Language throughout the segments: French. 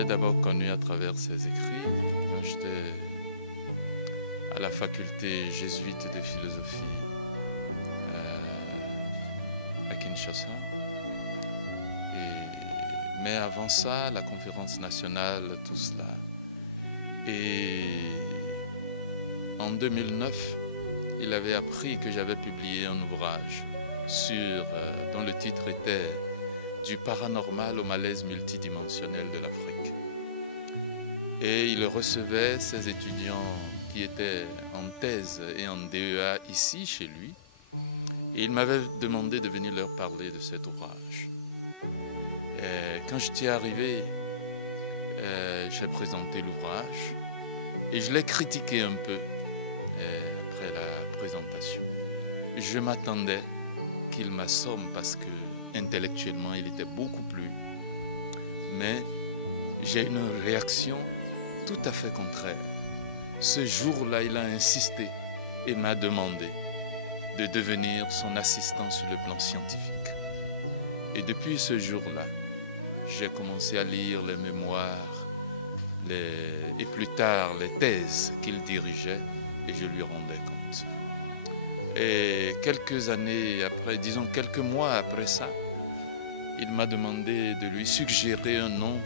l'ai d'abord connu à travers ses écrits, quand j'étais à la faculté jésuite de philosophie à Kinshasa. Mais avant ça, la conférence nationale, tout cela. Et en 2009, il avait appris que j'avais publié un ouvrage dont le titre était « Du paranormal au malaise multidimensionnel de l'Afrique ». Et il recevait ses étudiants qui étaient en thèse et en DEA ici, chez lui. Et il m'avait demandé de venir leur parler de cet ouvrage. Et quand j'étais arrivé, j'ai présenté l'ouvrage et je l'ai critiqué un peu après la présentation. Je m'attendais qu'il m'assomme parce que intellectuellement il était beaucoup plus. Mais j'ai une réaction tout à fait contraire. Ce jour-là, il a insisté et m'a demandé de devenir son assistant sur le plan scientifique. Et depuis ce jour-là, j'ai commencé à lire les mémoires et plus tard les thèses qu'il dirigeait et je lui rendais compte. Et quelques années après, disons quelques mois après ça, il m'a demandé de lui suggérer un nom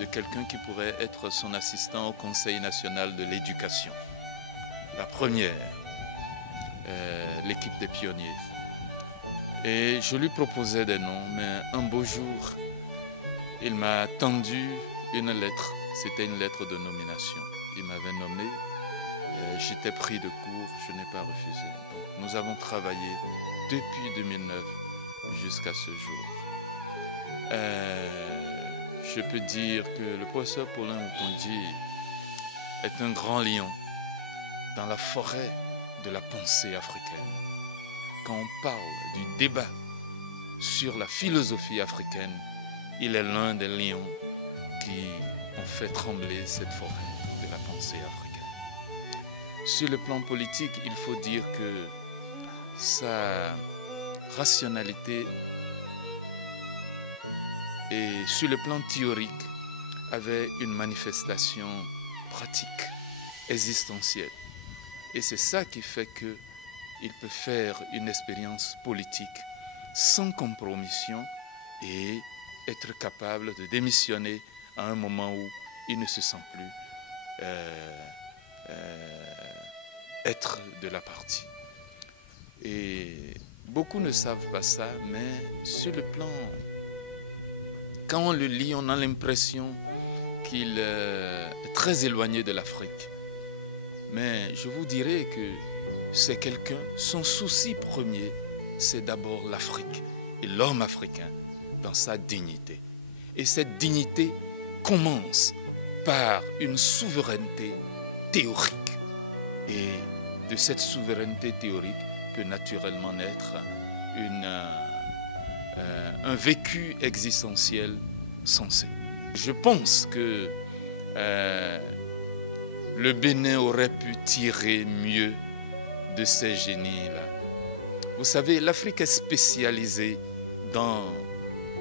de quelqu'un qui pourrait être son assistant au Conseil national de l'éducation. La première, l'équipe des pionniers. Et je lui proposais des noms, mais un beau jour, il m'a tendu une lettre. C'était une lettre de nomination. Il m'avait nommé, j'étais pris de court, je n'ai pas refusé. Donc, nous avons travaillé depuis 2009 jusqu'à ce jour. Je peux dire que le professeur Paulin Mukonji est un grand lion dans la forêt de la pensée africaine. Quand on parle du débat sur la philosophie africaine, il est l'un des lions qui ont fait trembler cette forêt de la pensée africaine. Sur le plan politique, il faut dire que sa rationalité et sur le plan théorique avait une manifestation pratique, existentielle. Et c'est ça qui fait qu'il peut faire une expérience politique sans compromission et être capable de démissionner à un moment où il ne se sent plus être de la partie. Et beaucoup ne savent pas ça, mais sur le plan, quand on le lit, on a l'impression qu'il est très éloigné de l'Afrique. Mais je vous dirais que c'est quelqu'un, son souci premier, c'est d'abord l'Afrique et l'homme africain dans sa dignité. Et cette dignité commence par une souveraineté théorique. Et de cette souveraineté théorique peut naturellement naître un vécu existentiel sensé. Je pense que le Bénin aurait pu tirer mieux de ces génies-là. Vous savez, l'Afrique est spécialisée dans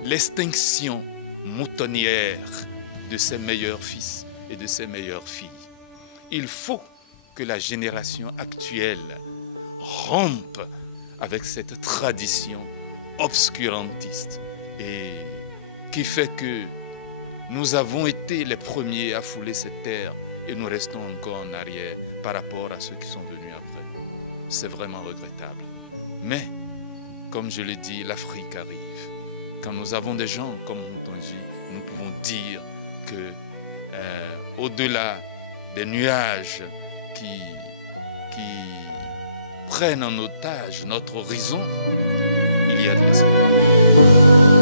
l'extinction moutonnière de ses meilleurs fils et de ses meilleures filles. Il faut que la génération actuelle rompe avec cette tradition obscurantiste et qui fait que nous avons été les premiers à fouler cette terre et nous restons encore en arrière par rapport à ceux qui sont venus après nous. C'est vraiment regrettable. Mais, comme je l'ai dit, l'Afrique arrive. Quand nous avons des gens comme Mukonji, nous pouvons dire que au-delà des nuages qui prennent en otage notre horizon, il y a de l'espoir.